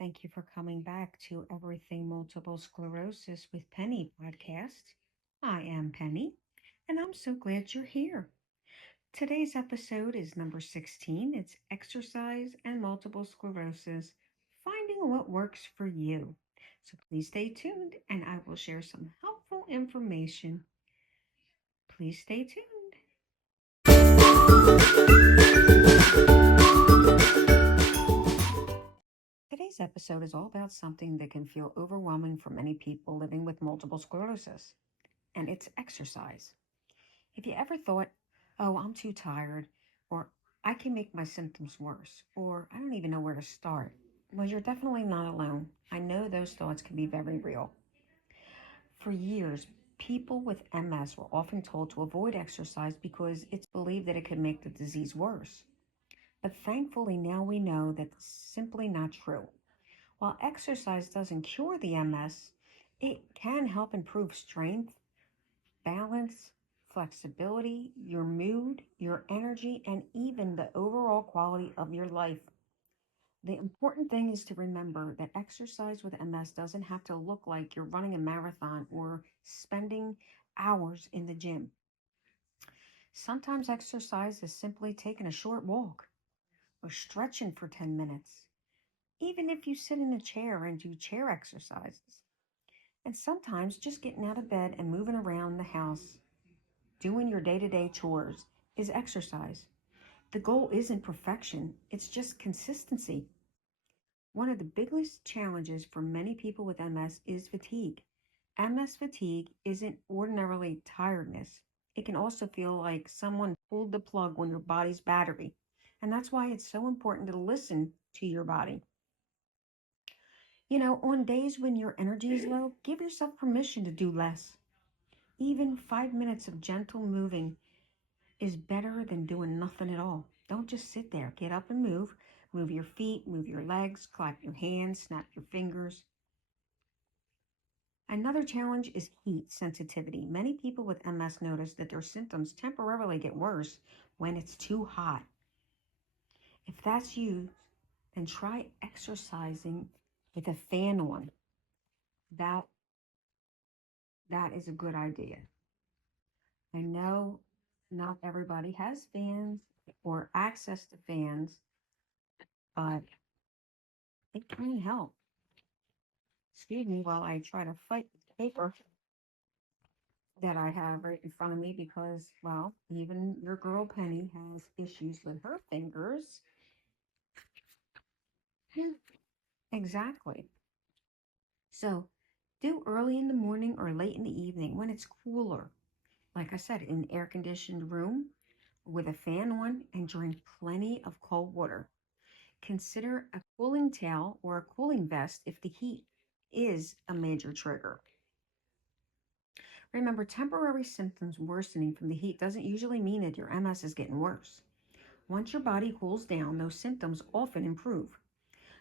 Thank you for coming back to Everything Multiple Sclerosis with Penny podcast. I am Penny, and I'm so glad you're here. Today's episode is number 16. It's Exercise and Multiple Sclerosis Finding What Works for You. So please stay tuned, and I will share some helpful information. Please stay tuned. Today's episode is all about something that can feel overwhelming for many people living with multiple sclerosis, and it's exercise. Have you ever thought, oh, I'm too tired, or I can make my symptoms worse, or I don't even know where to start? Well, you're definitely not alone. I know those thoughts can be very real. For years, people with MS were often told to avoid exercise because it's believed that it could make the disease worse. But thankfully, now we know that this is simply not true. While exercise doesn't cure the MS, it can help improve strength, balance, flexibility, your mood, your energy, and even the overall quality of your life. The important thing is to remember that exercise with MS doesn't have to look like you're running a marathon or spending hours in the gym. Sometimes exercise is simply taking a short walk or stretching for 10 minutes, even if you sit in a chair and do chair exercises. And sometimes just getting out of bed and moving around the house, doing your day to day chores, is exercise. The goal isn't perfection, it's just consistency. One of the biggest challenges for many people with MS is fatigue. MS fatigue isn't ordinarily tiredness. It can also feel like someone pulled the plug on your body's battery. And that's why it's so important to listen to your body. On days when your energy is low, give yourself permission to do less. Even 5 minutes of gentle moving is better than doing nothing at all. Don't just sit there. Get up and move. Move your feet, move your legs, clap your hands, snap your fingers. Another challenge is heat sensitivity. Many people with MS notice that their symptoms temporarily get worse when it's too hot. If that's you, then try exercising with a fan on. That that is a good idea. I know not everybody has fans or access to fans, but it can help. Excuse me while I try to fight the paper that I have right in front of me because, well, even your girl Penny has issues with her fingers. Yeah, exactly. So do early in the morning or late in the evening when it's cooler. Like I said, in an air conditioned room with a fan on and drink plenty of cold water. Consider a cooling towel or a cooling vest if the heat is a major trigger. Remember, temporary symptoms worsening from the heat doesn't usually mean that your MS is getting worse. Once your body cools down, those symptoms often improve.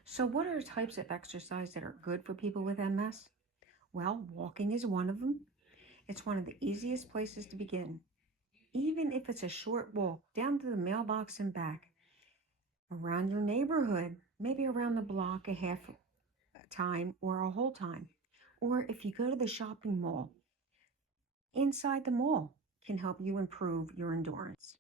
So, what are the types of exercise that are good for people with MS? Well, walking is one of them. It's one of the easiest places to begin. Even if it's a short walk down to the mailbox and back, around your neighborhood, maybe around the block a half time or a whole time. Or if you go to the shopping mall, inside the mall can help you improve your endurance.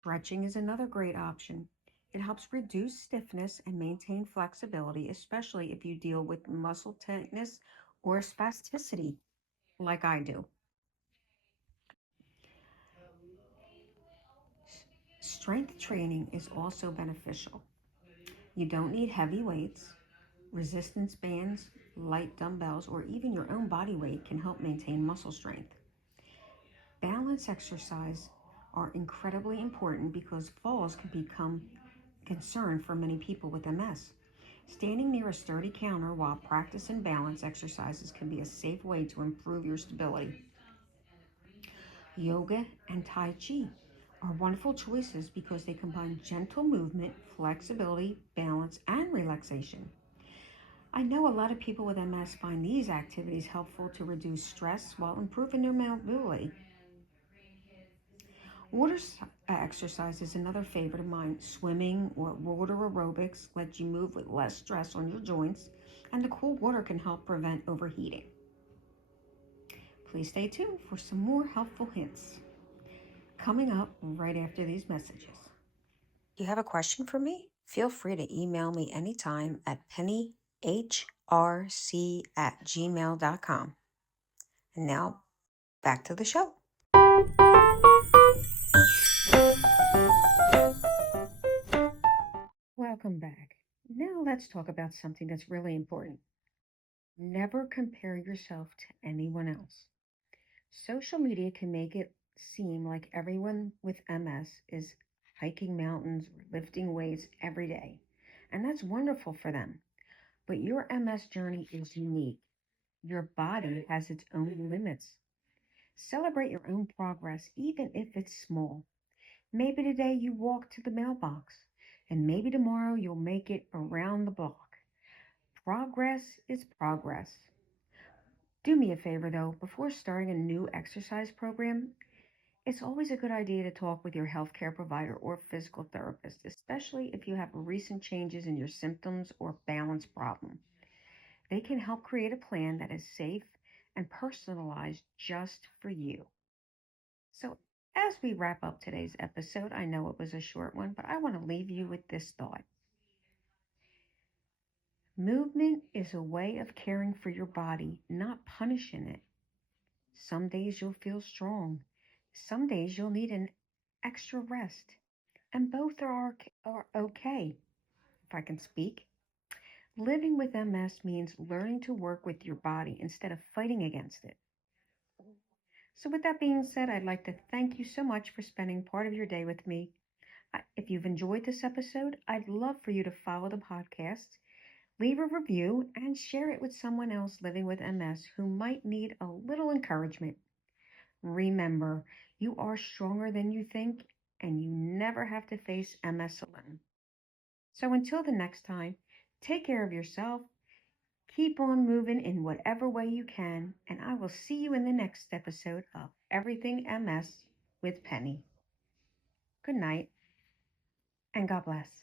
Stretching is another great option. It helps reduce stiffness and maintain flexibility, especially if you deal with muscle tightness or spasticity, like I do. Strength training is also beneficial. You don't need heavy weights. Resistance bands, light dumbbells, or even your own body weight can help maintain muscle strength. Balance exercise are incredibly important because falls can become a concern for many people with MS. Standing near a sturdy counter while practicing balance exercises can be a safe way to improve your stability. Yoga and Tai Chi are wonderful choices because they combine gentle movement, flexibility, balance, and relaxation. I know a lot of people with MS find these activities helpful to reduce stress while improving their mobility. Exercise is another favorite of mine. Swimming or water aerobics lets you move with less stress on your joints, and the cool water can help prevent overheating. Please stay tuned for some more helpful hints coming up right after these messages. You have a question for me? Feel free to email me anytime at pennyhrc@gmail.com. And now, back to the show. Welcome back. Now let's talk about something that's really important. Never compare yourself to anyone else. Social media can make it seem like everyone with MS is hiking mountains or lifting weights every day. And that's wonderful for them. But your MS journey is unique. Your body has its own limits. Celebrate your own progress, even if it's small. Maybe today you walk to the mailbox, and maybe tomorrow you'll make it around the block. Progress is progress. Do me a favor though, before starting a new exercise program, it's always a good idea to talk with your healthcare provider or physical therapist, especially if you have recent changes in your symptoms or balance problem. They can help create a plan that is safe and personalized just for you. So, as we wrap up today's episode, I know it was a short one, but I want to leave you with this thought. Movement is a way of caring for your body, not punishing it. Some days you'll feel strong. Some days you'll need an extra rest. And both are okay, if I can speak. Living with MS means learning to work with your body instead of fighting against it. So with that being said, I'd like to thank you so much for spending part of your day with me. If you've enjoyed this episode, I'd love for you to follow the podcast, leave a review, and share it with someone else living with MS who might need a little encouragement. Remember, you are stronger than you think, and you never have to face MS alone. So until the next time, take care of yourself, keep on moving in whatever way you can, and I will see you in the next episode of Everything MS with Penny. Good night, and God bless.